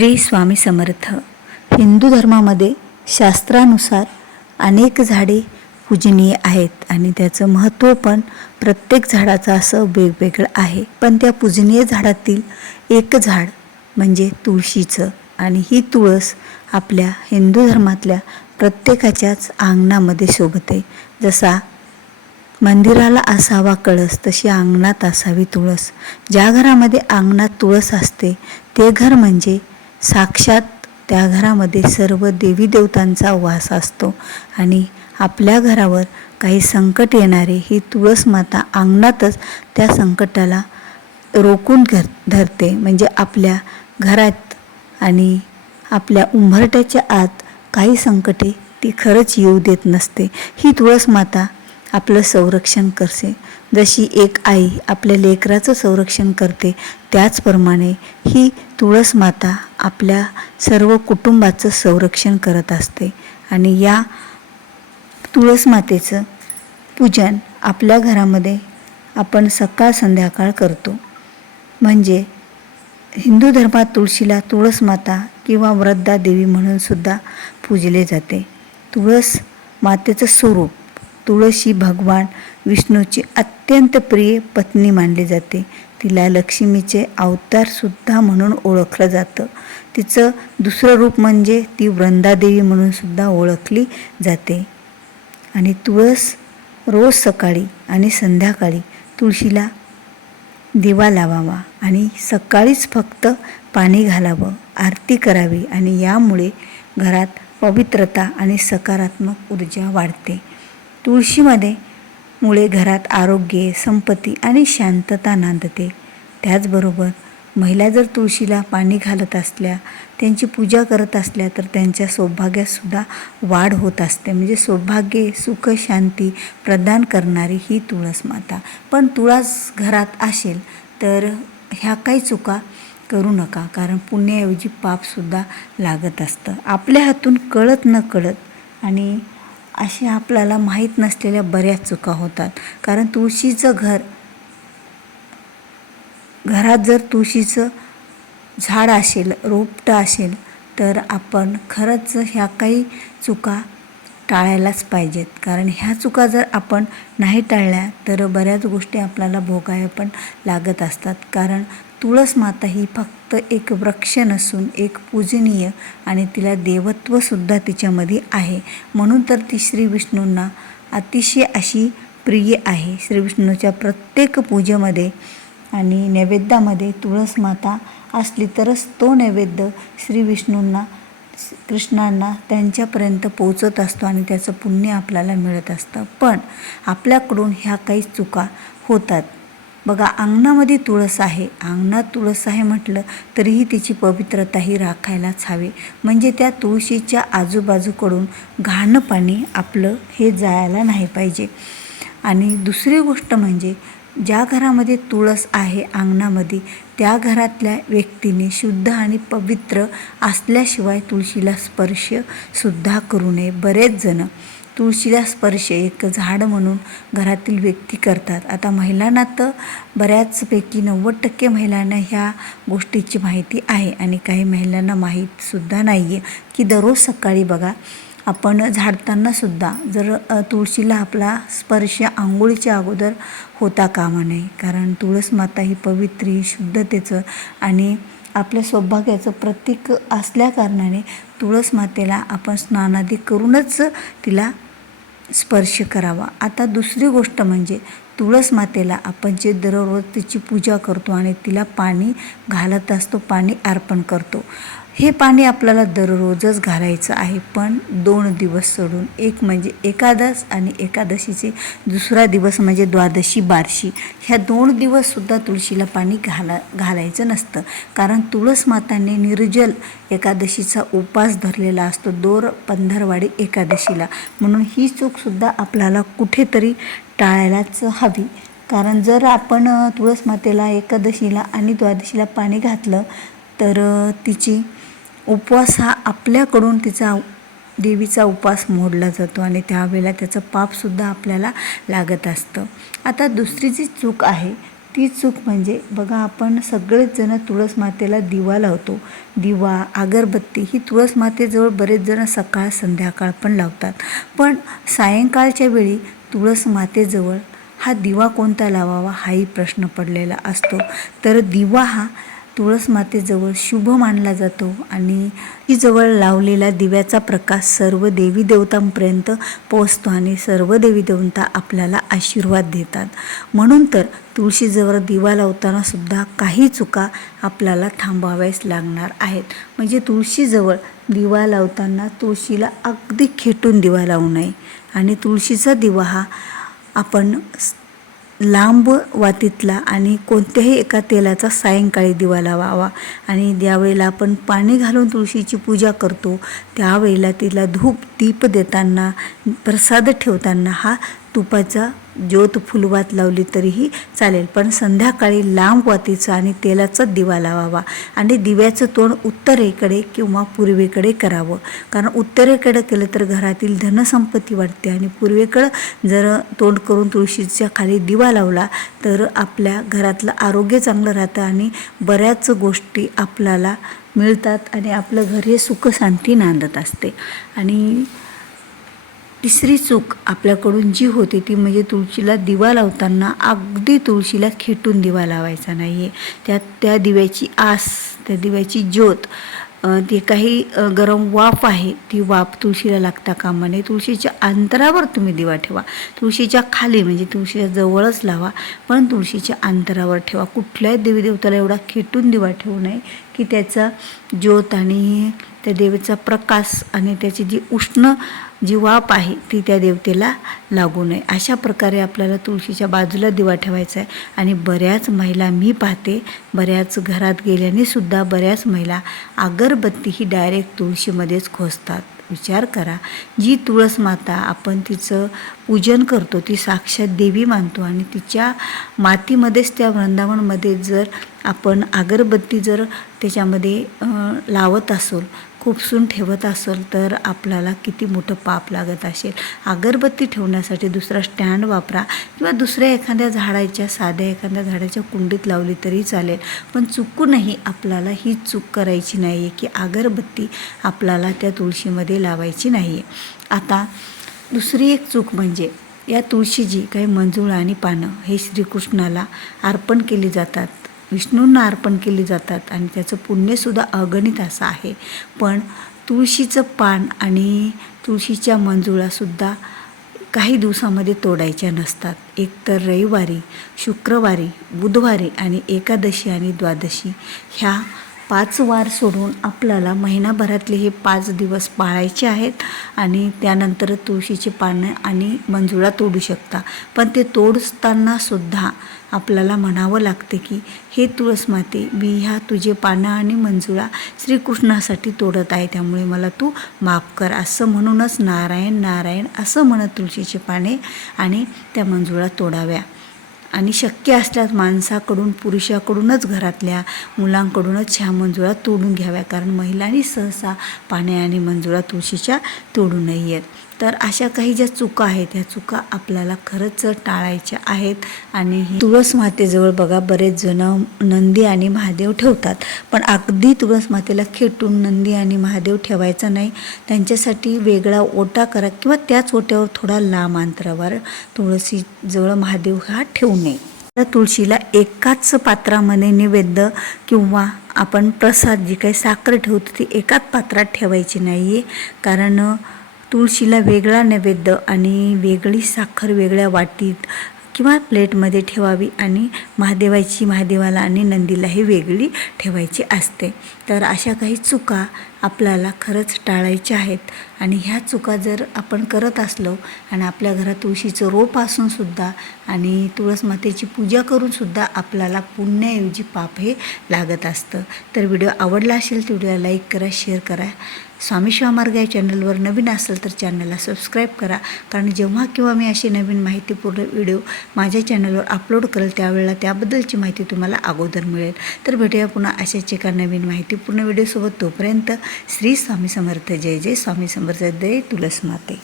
श्री स्वामी समर्थ. हिंदू धर्मामध्ये शास्त्रानुसार अनेक झाडे पूजनीय आहेत आणि त्याचं महत्त्व पण प्रत्येक झाडाचं असं वेगवेगळं आहे. पण त्या पूजनीय झाडातील एक झाड म्हणजे तुळशीचं. आणि ही तुळस आपल्या हिंदू धर्मातल्या प्रत्येकाच्याच अंगणामध्ये शोभते. जसा मंदिराला असावा कळस तशी अंगणात असावी तुळस. ज्या घरामध्ये अंगणात तुळस असते ते घर म्हणजे साक्षात त्या घरामध्ये सर्व देवी देवतांचा वास असतो. आणि आपल्या घरावर काही संकट येणारे ही तुळस माता अंगणातच त्या संकटाला रोखून धरते. म्हणजे आपल्या घरात आणि आपल्या उंबरठ्याच्या आत काही संकटे ती खरंच येऊ देत नसते. ही तुळस माता आपलं संरक्षण करते. जशी एक आई आपल्या लेकराचं संरक्षण करते त्याचप्रमाणे ही तुळस माता आपल्या सर्व कुटुंबाचं संरक्षण करत असते. आणि या तुळस मातेचं पूजन आपल्या घरामध्ये आपण सकाळ संध्याकाळ करतो. म्हणजे हिंदू धर्मात तुळशीला तुळस माता किंवा वरदा देवी म्हणून सुद्धा पूजले जाते. तुळस मातेचं स्वरूप तुळस ही भगवान विष्णूची अत्यंत प्रिय पत्नी मानली जाते. तिला लक्ष्मीचे अवतारसुद्धा म्हणून ओळखलं जातं. तिचं दुसरं रूप म्हणजे ती वृंदादेवी म्हणून सुद्धा ओळखली जाते. आणि तुळस रोज सकाळी आणि संध्याकाळी तुळशीला दिवा लावावा आणि सकाळीच फक्त पाणी घालावं, आरती करावी आणि यामुळे घरात पवित्रता आणि सकारात्मक ऊर्जा वाढते. मुळे घरात आरोग्य, संपत्ती आणि शांतता नांदते. त्याचबरोबर महिला जर तुळशीला पाणी घालत असल्या, त्यांची पूजा करत असल्या तर त्यांच्या सौभाग्यातसुद्धा वाढ होत असते. म्हणजे सौभाग्य, सुख, शांती प्रदान करणारी ही तुळस माता. पण तुळस घरात असेल तर ह्या काही चुका करू नका, कारण पुण्याऐवजी पापसुद्धा लागत असतं. आपल्या हातून कळत न कळत आणि अशा आपल्याला माहीत नसलेल्या बऱ्याच चुका होतात. कारण तुळशीचं घरात जर तुळशीचं झाड असेल, रोपटं असेल तर आपण खरंच ह्या काही चुका टाळायलाच पाहिजेत. कारण ह्या चुका जर आपण नाही टाळल्या तर बऱ्याच गोष्टी आपल्याला भोगाव्या पण लागत असतात. कारण तुळस माता ही फक्त एक वृक्ष नसून एक पूजनीय आणि तिला देवत्वसुद्धा तिच्यामध्ये आहे. म्हणून तर ती श्री विष्णूंना अतिशय अशी प्रिय आहे. श्री विष्णूच्या प्रत्येक पूजेमध्ये आणि नैवेद्यामध्ये तुळस माता असली तरच तो नैवेद्य श्री विष्णूंना, कृष्णांना त्यांच्यापर्यंत पोचत असतो आणि त्याचं पुण्य आपल्याला मिळत असतं. पण आपल्याकडून ह्या काही चुका होतात. बघा, अंगणामध्ये तुळस आहे, अंगणात तुळस आहे म्हटलं तरीही तिची पवित्रताही राखायलाच हवी. म्हणजे त्या तुळशीच्या आजूबाजूकडून घाण पाणी आपलं हे जायला नाही पाहिजे. आणि दुसरी गोष्ट म्हणजे ज्या घरामध्ये तुळस आहे अंगणामध्ये त्या घरातल्या व्यक्तीने शुद्ध आणि पवित्र असल्याशिवाय तुळशीला स्पर्शसुद्धा करू नये. बरेच जण तुळशीला स्पर्श एक झाड म्हणून घरातील व्यक्ती करतात. आता महिलांना तर बऱ्याचपैकी 90% महिलांना ह्या गोष्टीची माहिती आहे आणि काही महिलांना माहीतसुद्धा नाही आहे की दररोज सकाळी बघा आपण झाडतानासुद्धा जर तुळशीला आपला स्पर्श आंघोळीच्या अगोदर होता कामा नये. कारण तुळस माता ही पवित्र, शुद्धतेचं आणि आपल्या सौभाग्याचं प्रतीक असल्याकारणाने तुळस मातेला आपण स्नानादी करूनच तिला स्पर्श करावा. आता दुसरी गोष्ट म्हणजे तुळस मातेला आपण जे दररोज तिची पूजा करतो आणि तिला पाणी घालत असतो, पाणी अर्पण करतो, हे पाणी आपल्याला दररोजच घालायचं आहे. पण 2 दिवस सोडून. एक म्हणजे एकादश आणि एकादशीचे दुसरा दिवस म्हणजे द्वादशी बार्शी, ह्या 2 दिवससुद्धा तुळशीला पाणी घालायचं नसतं. कारण तुळस मातांनी निर्जल एकादशीचा उपास धरलेला असतो दर पंधरवाडी एकादशीला. म्हणून ही चूकसुद्धा आपल्याला कुठेतरी टाळायलाच हवी. कारण जर आपण तुळस मातेला एकादशीला आणि द्वादशीला पाणी घातलं तर तिची उपवास हा आपल्याकडून तिचा देवीचा उपवास मोडला जातो आणि त्यावेळेला त्याचं पापसुद्धा आपल्याला लागत असतं. आता दुसरी जी चूक आहे ती चूक म्हणजे बघा, आपण सगळेच जण तुळस मातेला दिवा लावतो. दिवा, अगरबत्ती ही तुळस मातेजवळ बरेच जण सकाळ संध्याकाळ पण लावतात. पण सायंकाळच्या वेळी तुळस मातेजवळ हा दिवा कोणता लावावा हाही प्रश्न पडलेला असतो. तर दिवा हा तुळस मातेजवळ शुभ मानला जातो आणि ती जवळ लावलेला दिव्याचा प्रकाश सर्व देवी देवतांपर्यंत पोहोचतो आणि सर्व देवी देवता आपल्याला आशीर्वाद देतात. म्हणून तर तुळशीजवळ दिवा लावताना सुद्धा काही चुका आपल्याला थांबवाव्याच लागणार आहेत. म्हणजे तुळशीजवळ दिवा लावताना तुळशीला अगदी खेटून दिवा लावू नये आणि तुळशीचा दिवा हा आपण लांब वातीतला आणि कोणत्याही एका तेलाचा सायंकाळी दिवा लावावा. आणि ज्यावेळेला आपण पाणी घालून तुळशीची पूजा करतो त्यावेळेला तिला धूप दीप देताना, प्रसाद ठेवताना हा तुपाचा ज्योत फुलवात लावली तरीही चालेल, पण संध्याकाळी लांब वातीचा आणि तेलाचा दिवा लावावा. आणि दिव्याचं तोंड उत्तरेकडे किंवा पूर्वेकडे करावं, कारण उत्तरेकडे केलं तर घरातील धनसंपत्ती वाढते आणि पूर्वेकडं जर तोंड करून तुळशीच्या खाली दिवा लावला तर आपल्या घरातलं आरोग्य चांगलं राहतं आणि बऱ्याच गोष्टी आपल्याला मिळतात आणि आपलं घर हे सुखशांती नांदत असते. आणि तिसरी चूक आपल्याकडून जी होते ती म्हणजे तुळशीला दिवा लावताना अगदी तुळशीला खेटून दिवा लावायचा नाही आहे. त्या दिव्याची आस, त्या दिव्याची ज्योत, ती काही गरम वाफ आहे ती वाफ तुळशीला लागता कामा नये. तुळशीच्या अंतरावर तुम्ही दिवा ठेवा, तुळशीच्या खाली म्हणजे तुळशीच्या जवळच लावा, पण तुळशीच्या अंतरावर ठेवा. कुठल्याही देवी देवताला एवढा खेटून दिवा ठेवू नये की त्याचा ज्योत आणि त्या देवीचा प्रकाश आणि त्याची जी उष्ण जी वाफ आहे ती त्या देवतेला लागू नये. अशा प्रकारे आपल्याला तुळशीच्या बाजूला दिवा ठेवायचा आहे. आणि बऱ्याच महिला मी पाहते, बऱ्याच घरात गेल्याने सुद्धा बऱ्याच महिला अगरबत्ती ही डायरेक्ट तुळशीमध्येच खोसतात. विचार करा, जी तुळस माता आपण तिचं पूजन करतो ती साक्षात देवी मानतो आणि तिच्या मातीमध्येच, त्या वृंदावनमध्ये जर आपण अगरबत्ती जर त्याच्यामध्ये लावत असोल, खुपसून ठेवत असेल तर आपल्याला किती मोठं पाप लागत असेल. अगरबत्ती ठेवण्यासाठी दुसरा स्टँड वापरा किंवा दुसऱ्या एखाद्या झाडाच्या, साध्या एखाद्या झाडाच्या कुंडीत लावली तरी चालेल, पण चुकूनही आपल्याला ही चूक करायची नाही आहे की अगरबत्ती आपल्याला त्या तुळशीमध्ये लावायची नाही आहे. आता दुसरी एक चूक म्हणजे या तुळशी जी काही मंजुळा आणि पानं हे श्रीकृष्णाला अर्पण केली जातात, विष्णूंना अर्पण केली जातात आणि त्याचं पुण्यसुद्धा अगणित असं आहे. पण तुळशीचं पान आणि तुळशीच्या मंजुळासुद्धा काही दिवसामध्ये तोडायच्या नसतात. एक तर रविवारी, शुक्रवारी, बुधवारी आणि एकादशी आणि द्वादशी ह्या 5 वार सोडून आपल्याला महिनाभरातले हे 5 दिवस पाळायचे आहेत आणि त्यानंतर तुळशीचे पानं आणि मंजुळा तोडू शकता. पण ते तोडताना सुद्धा आपल्याला म्हणावं लागते की हे तुळस माते, मी ह्या तुझे पानं आणि मंजुळा श्रीकृष्णासाठी तोडत आहे, त्यामुळे मला तू माफ कर, असं म्हणूनच नारायण नारायण असं म्हणत तुळशीचे पाने आणि त्या मंजुळा तोडाव्या. आणि शक्य असल्यास माणसाकडून, पुरुषाकडूनच, घरातल्या मुलांकडूनच ह्या मंजुळा तोडून घ्याव्या, कारण महिलांनी सहसा पाने आणि मंजुळा तुळशीच्या तोडू नयेत. तर अशा काही ज्या चुका आहेत ह्या चुका आपल्याला खरंच टाळायच्या आहेत. आणि तुळस मातेजवळ बघा बरेच जण नंदी आणि महादेव ठेवतात, पण अगदी तुळस मातेला खेटून नंदी आणि महादेव ठेवायचा नाही. त्यांच्यासाठी वेगळा ओटा करा किंवा त्याच ओट्यावर थोडा लांब अंतरावर तुळशीजवळ महादेव हा ठेवू नये. तर तुळशीला एकाच पात्रामध्ये नैवेद्य किंवा आपण प्रसाद जी काही साखर ठेवतो ती एकाच पात्रात ठेवायची नाही आहे, कारण तुळशीला वेगळा नैवेद्य आणि वेगळी साखर वेगळ्या वाटीत किंवा प्लेटमध्ये ठेवावी आणि महादेवाला आणि नंदीलाही वेगळी ठेवायची असते. तर अशा काही चुका आपल्याला खरंच टाळायच्या आहेत. आणि ह्या चुका जर आपण करत असलो आणि आपल्या घरात तुळशीचं रोप असूनसुद्धा आणि तुळस मातेची पूजा करूनसुद्धा आपल्याला पुण्याऐवजी पाप हे लागत असतं. तर व्हिडिओ आवडला असेल तर व्हिडिओला लाईक करा, शेअर करा. स्वामी शिवामार्ग या चॅनलवर नवीन असेल तर चॅनलला सबस्क्राईब करा, कारण जेव्हा किंवा मी अशी नवीन माहितीपूर्ण व्हिडिओ माझ्या चॅनलवर अपलोड करेल त्यावेळेला त्याबद्दलची माहिती तुम्हाला अगोदर मिळेल. तर भेटूया पुन्हा अशाच एका नवीन माहितीपूर्ण व्हिडिओसोबत. तोपर्यंत श्री स्वामी समर्थ. जय जय स्वामी समर्थ. जय तुळस माते.